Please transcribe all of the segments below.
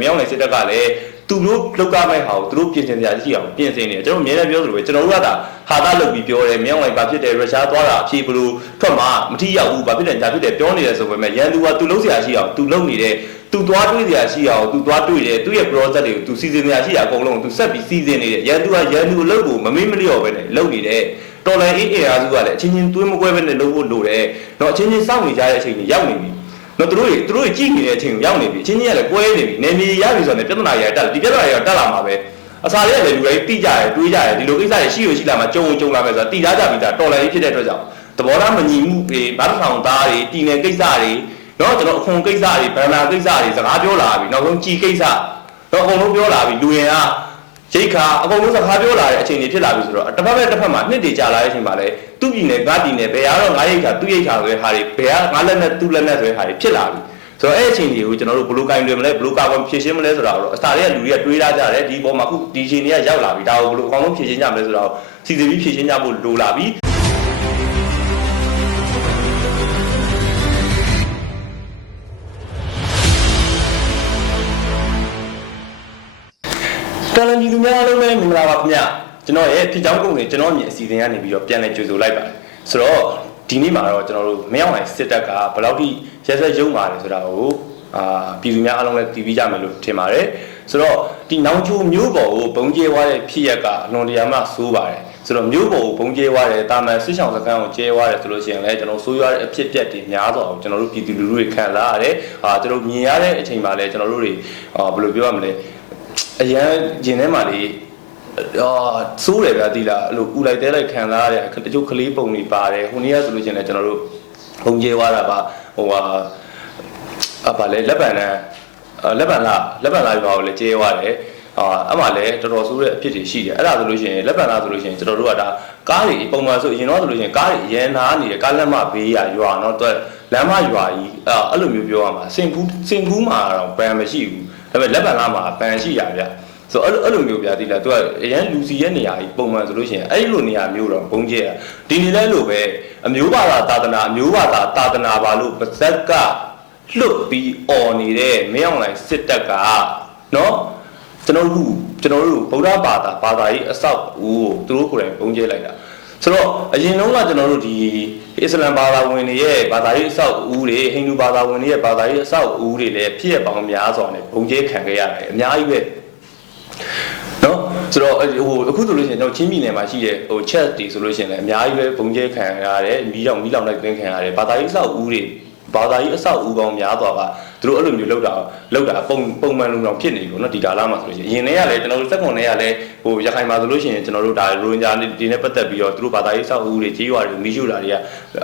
မရောက်နိုင်စစ်တပ်ကလည်းသူတို့လောက်ရမယ့်ဟာကိုသူတို့ပြင်ဆင်ကြရှိအောင်ပြင်ဆင်နေတယ်ကျွန်တော်အများနဲ့ပြောသလိုပဲကျွန်တော်တို့ကဒါဟာတာလုပ်ပြီးပြောတယ်မြောင်းလိုက်ပါဖြစ်တယ်ရုရှားသွားတာအဖြေဘလို့ထွက်မှာမထိရောက်ဘူးဘာဖြစ်တယ်ညာဖြစ်တယ်ပြောနေတယ်ဆိုပေမဲ့ရန်သူကသူလုံးစရာရှိအောင်သူလုံးနေတယ်သူသွားတွေးစရာရှိအောင်သူသွားတွေးတယ်သူ့ရဲ့ project တွေကိုသူစီစဉ်စရာရှိတာအကုန်လုံးသူဆက်ပြီးစီစဉ်နေတယ်ရန်သူကရန်သူအလုပ်ကိုမမေ့မလျော့ပဲနဲ့လုပ်နေတယ်တော်လိုင်းအေးအေးအားစုကလည်းအချင်းချင်းသွေးမကွဲပဲနဲ့လုပ်ဖို့လိုတယ်တော့အချင်းချင်းစောင့်နေကြတဲ့အချိန်ကြီးရောက်နေပြီ နော်သူတို့တွေသူတို့တွေကြည့်နေတဲ့အချိန်ကိုရောက်နေပြီအချင်းချင်းကလည်းကွဲနေပြီနေမီရပြီဆိုတော့ပြဿနာတွေတက်ဒီပြဿနာတွေတက်လာမှာပဲအစာတွေကလည်းလူတွေတိကြတယ်တွေးကြတယ်ဒီလိုကိစ္စတွေရှိရရှိလာမှာကြုံကြုံလာမယ်ဆိုတော့တိသားကြပြီးသားတော်လိုင်းဖြစ်တဲ့အတွက်ကြောင့်သဘောထားမညီမှုတွေဘာတစ်ထောင်သားတွေတီနယ်ကိစ္စတွေနော်ကျွန်တော်အခွန်ကိစ္စတွေဗန္နာကိစ္စတွေစကားပြောလာပြီနောက်ဆုံးကြီးကိစ္စတော့အကုန်လုံးပြောလာပြီလူရင်အား ရိတ်ခါအကုန်လုံးစကားပြောလာတဲ့အချိန်တွေဖြစ်လာပြီဆိုတော့တစ်ဖက်နဲ့တစ်ဖက်မှာနှစ်တည်ကြလာတဲ့အချိန်မှာလည်းသူ့ပြည်နယ်ကားပြည်နယ်ဘယ်ကတော့ငါရိတ်ခါသူ့ရိတ်ခါဆိုတဲ့ဟာတွေဘယ်ကငါလက်နဲ့သူ့လက်နဲ့ဆိုတဲ့ဟာတွေဖြစ်လာပြီဆိုတော့အဲ့အချိန်တွေကိုကျွန်တော်တို့ဘလိုကင်တွေမလဲဘလိုကာကွယ်ဖြည့်ရှင်းမလဲဆိုတာတော့အစာတွေကလူတွေကတွေးလာကြတယ်ဒီပေါ်မှာအခုဒီအချိန်တွေကရောက်လာပြီဒါကိုဘလိုအကောင်းဆုံးဖြည့်ရှင်းကြမလဲဆိုတာကိုစီစဉ်ပြီးဖြည့်ရှင်းကြဖို့လိုလာပြီ တော်လန်ကြီးလူများအားလုံးပဲမင်္ဂလာပါခင်ဗျကျွန်တော်ရဲ့ဖြစ်ကြောင်းကုန်တွေကျွန်တော်မြင်အစီအစဉ်ကနေပြီးတော့ပြန်လည်ကြိုဆိုလိုက်ပါတယ်ဆိုတော့ဒီနေ့မှာတော့ကျွန်တော်တို့မရောက်နိုင်စစ်တပ်ကဘယ်လောက်ထိရဲစက်ရုံပါတယ်ဆိုတာကိုအာပြည်သူများအားလုံးလည်းသိပြီးကြမယ်လို့ထင်ပါတယ်ဆိုတော့ဒီနောင်ချိုမျိုးပေါ်ကိုဘုံကျဲသွားတဲ့ဖြစ်ရက်ကအလွန်တရာမှဆိုးပါတယ်ဆိုတော့မျိုးပေါ်ကိုဘုံကျဲသွားတယ်တာမန်စစ်ဆောင်စခန်းကိုကျဲသွားတယ်ဆိုလို့ရှိရင်လည်းကျွန်တော်ဆိုးရွားတဲ့အဖြစ်အပျက်တွေများစွာကိုကျွန်တော်တို့ပြည်သူလူထုတွေခံစားရတယ်အာကျွန်တော်မြင်ရတဲ့အချိန်မှာလည်းကျွန်တော်တို့တွေအာဘယ်လိုပြောရမလဲ အရန်ဂျင်ထဲမှာလေအာစိုးတယ်ဗျာဒီလားအဲ့လိုဥလိုက်တဲလိုက်ခံစားရတဲ့တချို့ကလေးပုံတွေပါတယ်ဟိုနေ့ကဆိုလို့ချင်းလည်းကျွန်တော်တို့ဘုံကျဲသွားတာပါဟိုဟာအပါလေလက်ပံနဲ့လက်ပံလာလက်ပံလာပြောကိုလည်းကျဲသွားတယ် အာအဲ့မှာလည်းတော်တော်ဆိုးတဲ့အဖြစ်တွေရှိတယ်အဲ့ဒါဆိုလို့ရှိရင်လက်ပံလာဆိုလို့ရှိရင်ကျွန်တော်တို့ကဒါကားတွေပုံမှန်ဆိုရင်တော့ဆိုလို့ရှိရင်ကားတွေရန်နာနေတယ်ကားလက်မဘေးရရွာတော့တော့လမ်းမရွာကြီးအဲ့လိုမျိုးပြောရမှာစင်ကူးစင်ကူးမှာတော့ဘန်မရှိဘူးဒါပေမဲ့လက်ပံလာမှာဘန်ရှိရဗျဆိုအဲ့လိုအဲ့လိုမျိုးပြသည်လားသူကအရန်လူစီရဲ့နေရာကြီးပုံမှန်ဆိုလို့ရှိရင်အဲ့လိုနေရာမျိုးတော့ဘုံကျဲဒီနေ့လဲလို့ပဲအမျိုးဘာသာသာသနာအမျိုးဘာသာသာသနာပါလို့ပါဇက်ကလွတ်ပြီးអော်နေတဲ့မင်းအောင်လိုင်စစ်တပ်ကနော် ကျွန်တော်တို့ကျွန်တော်တို့ဗုဒ္ဓဘာသာဘာသာရေးအဆောက်အဦကိုသူတို့ကိုယ်တိုင်ဘုံကျဲလိုက်တာဆိုတော့အရင်တုန်းကကျွန်တော်တို့ဒီအစ္စလမ်ဘာသာဝင်တွေရဲ့ဘာသာရေးအဆောက်အဦတွေဟိန္ဒူဘာသာဝင်တွေရဲ့ဘာသာရေးအဆောက်အဦတွေလည်းဖြစ်ရပေါင်းများစွာနဲ့ဘုံကျဲခံခဲ့ရတယ်အများကြီးပဲနော်ဆိုတော့ဟိုအခုဆိုလို့ရှိရင်ကျွန်တော်ချင်းပြည်နယ်မှာရှိတဲ့ဟို chat တွေဆိုလို့ရှိရင်လည်းအများကြီးပဲဘုံကျဲခံရတယ်မီးလောင်မီးလောင်လိုက်သိမ်းခံရတယ်ဘာသာရေးအဆောက်အဦတွေ ဘာသာရေးအဆောက်အဦပေါင်းများစွာကသူတို့အဲ့လိုမျိုးလောက်တာလောက်တာပုံပုံမှန်လုံအောင်ဖြစ်နေပြီပေါ့နော်ဒီကာလမှာဆိုလို့ရှိရင်အရင်တည်းကလည်းကျွန်တော်တို့စက်ကွန်တွေကလည်းဟိုရခိုင်မှာဆိုလို့ရှိရင်ကျွန်တော်တို့ဒါရိုဟင်ဂျာတွေနဲ့ပတ်သက်ပြီးတော့သူတို့ဘာသာရေးအဆောက်အဦတွေကြီးရွာတွေမီးရှို့တာတွေက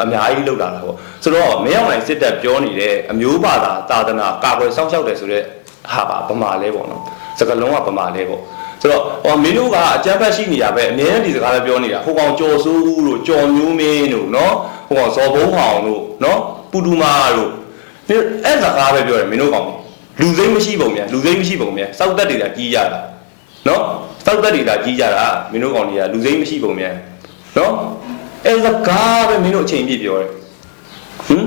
အများကြီးလောက်တာတာပေါ့ဆိုတော့မင်းအောင်နိုင်စစ်တပ်ပြောနေတဲ့အမျိုးဘာသာသာသနာကာကွယ်စောင့်ရှောက်တယ်ဆိုတော့ဟာပါဗမာလဲပေါ့နော်စကလုံးကဗမာလဲပေါ့ဆိုတော့ဟောမင်းတို့ကအကြမ်းဖက်ရှိနေတာပဲအမြဲတမ်းဒီစကားပဲပြောနေတာဟိုကောင်ကြော်စိုးဦးတို့ကြော်မျိုးမင်းတို့နော်ဟိုကောင်ဇော်ဘုံဟောင်တို့နော် ပူတူမာတို့ဒီအဲ့စကားပဲပြောတယ်မင်းတို့ကောင်လူစိမ့်မရှိပုံမြန်လူစိမ့်မရှိပုံမြန်စောက်တက်တွေလာကြီးကြတာနော်စောက်တက်တွေလာကြီးကြတာမင်းတို့ကောင်တွေကလူစိမ့်မရှိပုံမြန်နော်အဲ့စကားပဲမင်းတို့အချိန်ပြည့်ပြောတယ်ဟမ်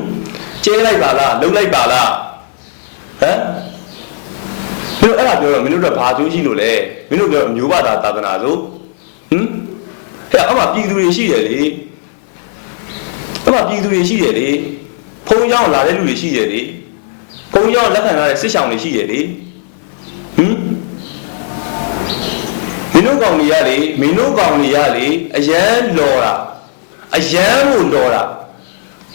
ကျဲလိုက်ပါလားလှုပ်လိုက်ပါလားဟမ်မင်းတို့အဲ့ဒါပြောတော့မင်းတို့တော့ဘာကျိုးရှိလို့လဲမင်းတို့ပြောအမျိုးဘာသာသာသနာဆိုဟမ်ဟဲ့အမှပြည်သူတွေရှိတယ်လေအမှပြည်သူတွေရှိတယ်လေ ဖုံးကြောင်းလာတဲ့လူတွေရှိတယ်လေဖုံးကြောင်းလက်ခံရတဲ့စစ်ဆောင်တွေရှိတယ်လေဟမ်မင်းတို့ကောင်တွေကလေမင်းတို့ကောင်တွေကလေအရန်လော်တာအရန်ကိုလော်တာ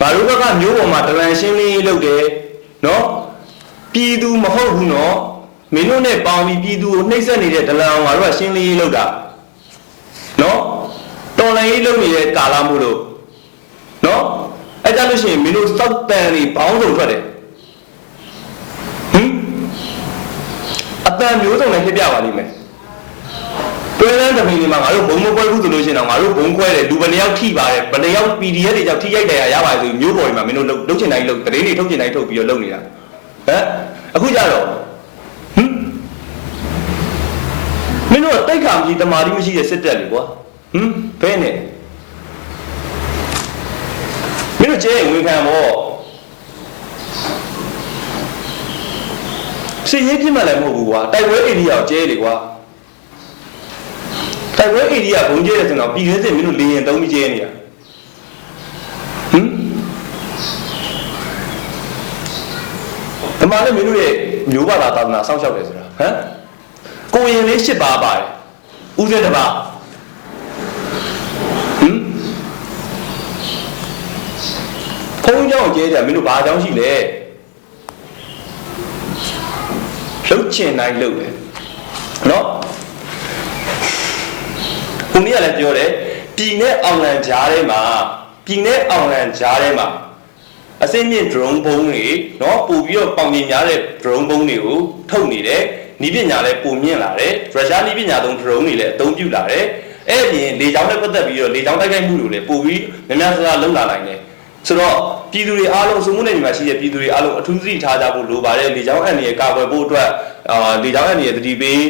ဘာလို့ဘက်ကမျိုးပေါ်မှာဒလန်ရှင်းလေးလုပ်တယ်နော်ပြည်သူမဟုတ်ဘူးနော်မင်းတို့နဲ့ပေါင်းပြီးပြည်သူကိုနှိပ်စက်နေတဲ့ဒလန်အောင်ငါတို့ကရှင်းလင်းရေးလုပ်တာနော်တော်လိုင်းရေးလုပ်နေတဲ့ကာလမို့လို့နော်အဲ့ ကြလို့ရှိရင်မင်းတို့စောက်တန်တွေဘောင်းစုံထွက်တယ်ဟင်အတန်မျိုးစုံနဲ့ဖြစ်ပြပါလိမ့်မယ်တွဲလန်းသမီးတွေမှာငါတို့ဘုံမပွဲဘူးဆိုလို့ရှိရင်တော့ငါတို့ဘုံခွဲတယ်လူဘယ်နှယောက်ထိပါတယ်ဘယ်နှယောက် PDF တွေကြောင့်ထိရိုက်တယ်ရရပါဆိုမျိုးပေါ်တွေမှာမင်းတို့လုပ်ချင်တိုင်းလုပ်တရင်တွေထုတ်ချင်တိုင်းထုတ်ပြီးတော့လုပ်နေတာဟမ်အခုကြတော့ဟမ်မင်းတို့ကတိတ်ခါမရှိတမာတိမရှိတဲ့စစ်တပ်လေကွာဟမ်ဘယ်နဲ့မင်းတို့ ကျဲဝင်ခံပေါ့စစစ်ရေးပြစ်မှတ်လည်းမဟုတ်ဘူးကွာတိုက်ပွဲဧရိယာကိုကျဲလေကွာတိုက်ပွဲဧရိယာဘုံကျဲတယ်ဆိုတော့ပြည်ရင်းစစ်မင်းတို့လေရင်သုံးပြီးကျဲနေတာဟမ်ဒီမှာလည်းမင်းတို့ရဲ့မျိုးပါလာသာသနာစောင့်ရှောက်တယ်ဆိုတာဟမ်ကိုရင်လေး၈ပါးပါတယ်ဦးစင်းတစ်ပါးဟမ်ဖုန်း ကြောင်းကိုကျဲကြမင်းတို့ဘာအကြောင်းရှိလဲလှုပ်ချင်တိုင်းလှုပ်တယ်နော်ခုနေ့ကလည်းပြောတယ်ပြည်နဲ့အောင်လံကြားထဲမှာပြည်နဲ့အောင်လံကြားထဲမှာအစင်းမြင့် drone ဘုံတွေနော်ပို့ပြီးတော့ပေါင်မြင်များတဲ့ drone ဘုံတွေကိုထုတ်နေတယ်နီးပညာလည်းပုံမြင့်လာတယ်ရုရှားနီးပညာသုံး drone တွေလည်းအသုံးပြုလာတယ်အဲ့ဒီလေကြောင်းနဲ့ပတ်သက်ပြီးတော့လေကြောင်းတိုက်ခိုက်မှုတွေလည်းပို့ပြီးများများဆဆလုံလာနိုင်တယ် ဆိုတော့ပြည်သူတွေအားလုံးစုံမှုနယ်မြေမှာရှိတဲ့ပြည်သူတွေအားလုံးအထူးသတိထားကြဖို့လိုပါတယ်လေကြောင်းအန်ဒီရဲ့ကာကွယ်ဖို့အတွက်အာလေကြောင်းအန်ဒီရဲ့တတိပေး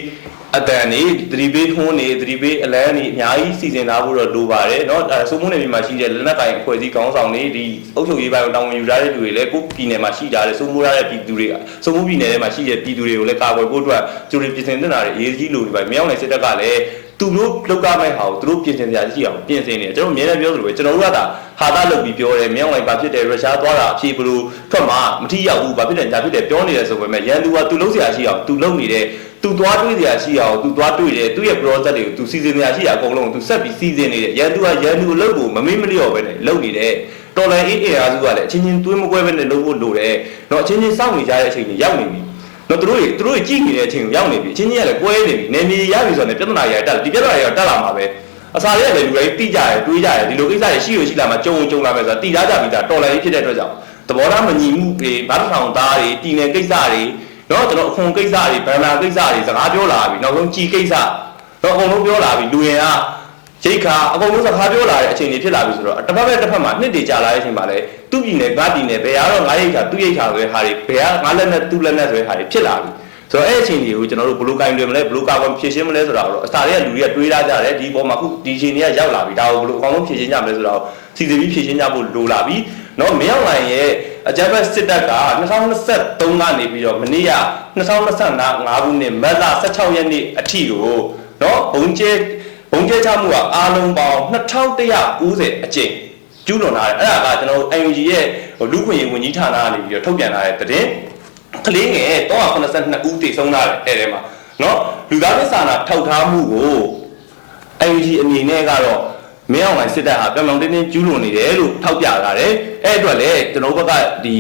အတန်နေသတိပေးထွန်းနေသတိပေးအလန်းနေအများကြီးစီစဉ်ထားဖို့တော့လိုပါတယ်เนาะအဲစုံမုန်းနယ်မြေမှာရှိတဲ့လက်နက်ကိုင်အဖွဲ့အစည်းကောင်းဆောင်တွေဒီအုပ်ချုပ်ရေးပိုင်းကိုတာဝန်ယူထားတဲ့လူတွေလည်းကိုယ်ပြည်နယ်မှာရှိကြတဲ့စုံမုန်းရတဲ့ပြည်သူတွေကစုံမုန်းပြည်နယ်ထဲမှာရှိတဲ့ပြည်သူတွေကိုလည်းကာကွယ်ဖို့အတွက်ကြိုတင်ပြင်ဆင်နေတာတွေအရေးကြီးလို့ဒီပိုင်းမရောက်နိုင်စစ်တပ်ကလည်း သူတို့လောက်ကမဲ့ဟာကိုသူတို့ပြင်ဆင်ကြရရှိအောင်ပြင်ဆင်နေတယ်ကျွန်တော်အများနဲ့ပြောသလိုပဲကျွန်တော်တို့ကဒါဟာတာလုပ်ပြီးပြောတယ်မြောက်လိုက်ပါဖြစ်တယ်ရုရှားသွားတာအဖြေဘလို့ထွက်မှာမထီရောက်ဘူးဘာဖြစ်တယ်ညာဖြစ်တယ်ပြောနေတယ်ဆိုပေမဲ့ရန်သူကသူလုံးစရာရှိအောင်သူလုံးနေတဲ့သူသွားတွေးစရာရှိအောင်သူသွားတွေးတယ်သူ့ရဲ့ project တွေကိုသူစီစဉ်စရာရှိတာအကုန်လုံးသူဆက်ပြီးစီစဉ်နေတယ်ရန်သူကရန်သူအလုပ်ကိုမမေ့မလျော့ပဲနဲ့လုပ်နေတယ်တော်လိုင်းအေးအေးအားစုကလည်းအချင်းချင်းတွေးမကွဲပဲနဲ့လုပ်ဖို့လိုတယ်တော့အချင်းချင်းစောင့်နေကြတဲ့အချိန်ကြီးရောက်နေပြီ တော့သူတို့တွေသူတို့တွေကြည့်နေတဲ့အချိန်ကိုရောက်နေပြီအချင်းချင်းကလည်းကွဲနေပြီနေမြေရပြီဆိုတော့ပြဿနာတွေတက်ဒီပြဿနာတွေတက်လာမှာပဲအစာတွေကလည်းလူတွေတိကြတယ်တွေးကြတယ်ဒီလိုကိစ္စတွေရှိရရှိလာမှကြုံကြုံလာမယ်ဆိုတော့တိထားကြပြီးသားတော်လိုင်းဖြစ်တဲ့အတွက်ကြောင့်သဘောထားမညီမှုတွေဗတ်ထောင်သားတွေတည်နေကိစ္စတွေတော့ကျွန်တော်အခွန်ကိစ္စတွေဗန္နာကိစ္စတွေစကားပြောလာပြီနောက်ဆုံးကြည်ကိစ္စတော့အကုန်လုံးပြောလာပြီလူရင်ကရိတ်ခါအကုန်လုံးစကားပြောလာတဲ့အချိန်တွေဖြစ်လာပြီဆိုတော့တစ်ဖက်ပဲတစ်ဖက်မှာနှစ်တည်ကြလာတဲ့အချိန်မှာလေ သူ့ပြည်နယ်ငါပြည်နယ်ဘယ်ကတော့ငါရိတ်ခါသူ့ရိတ်ခါဆိုတဲ့ဟာတွေဘယ်ကငါလက်နဲ့သူ့လက်နဲ့ဆိုတဲ့ဟာတွေဖြစ်လာပြီဆိုတော့အဲ့အချိန်တွေကိုကျွန်တော်တို့ဘလို့ကင်တွေမလဲဘလို့ကာကွယ်ဖြည့်ရှင်းမလဲဆိုတာတော့အစာတွေကလူတွေကတွေးထားကြတယ်ဒီပေါ်မှာခုဒီအချိန်တွေကရောက်လာပြီဒါကိုဘလို့အကောင်လုံးဖြည့်ရှင်းကြမလဲဆိုတော့စီစီပြီးဖြည့်ရှင်းကြဖို့လိုလာပြီနော်မရောက်နိုင်ရဲ့အကြမ်းဖက်စစ်တပ်က2023ကနေပြီးတော့မနေ့က2025ခုနှစ်မတ်လ16ရက်နေ့အထိကိုနော်ဘုံကျဲဘုံကျဲချမှုကအားလုံးပေါင်း2190အကြိမ် ကျူးလွန်လာတယ်အဲ့ဒါကကျွန်တော်တို့ UNG ရဲ့လူခွင့်ရေးဝန်ကြီးဌာနကနေပြီးတော့ထုတ်ပြန်လာတဲ့သတင်းကလေးငယ်382ဦးတည်ဆုံးလာတယ်အဲ့ထဲမှာနော်လူသားသစ္စာနာထောက်ထားမှုကို UNG အနေနဲ့ကတော့မင်းအောင်လိုင်းစစ်တပ်ဟာပြောင်ပြောင်တင်းတင်းကျူးလွန်နေတယ်လို့ထောက်ပြလာတယ်အဲ့အတွက်လည်းကျွန်တော်တို့ဘက်ကဒီ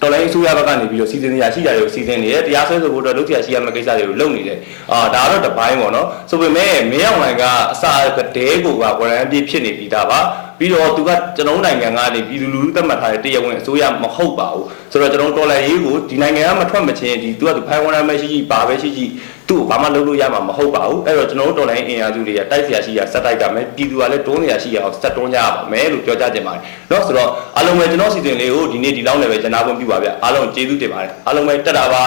တော်လိုင်းအစိုးရဘက်ကနေပြီးတော့စီစဉ်နေရရှိတာတွေကိုစီစဉ်နေတယ်တရားစွဲဆိုဖို့အတွက်လုပ်တရားရှိရမယ့်ကိစ္စတွေကိုလုပ်နေတယ်အာဒါကတော့တစ်ပိုင်းပေါ့နော်ဆိုပေမဲ့မင်းအောင်လိုင်းကအစာကတဲကိုကဝရန်ပြည့်ဖြစ်နေပြီးသားပါပြီးတော့သူကကျွန်တော်နိုင်ငံကနေပြည်သူလူထုသတ်မှတ်ထားတဲ့တရားဝင်အစိုးရမဟုတ်ပါဘူးဆိုတော့ကျွန်တော်တော်လိုင်းရေးကိုဒီနိုင်ငံကမထွက်မချင်းဒီသူကသူဖိုင်ဝရန်မရှိရှိပါပဲရှိရှိ သူ့ကိုဘာမှလုပ်လို့ရမှာမဟုတ်ပါဘူးအဲ့တော့ကျွန်တော်တို့တော်လိုင်းအင်အားစုတွေကတိုက်เสียရှိရဆက်တိုက်ကြမယ်ပြည်သူကလည်းတွန်းနေရရှိရအောင်ဆက်တွန်းကြရပါမယ်လို့ပြောကြတင်ပါတယ်เนาะဆိုတော့အားလုံးပဲကျွန်တော်စီစဉ်လေးကိုဒီနေ့ဒီလောက်နဲ့ပဲကျွန်တော်ပွင့်ပြပါဗျအားလုံးကျေးဇူးတင်ပါတယ်အားလုံးပဲတက်တာပါ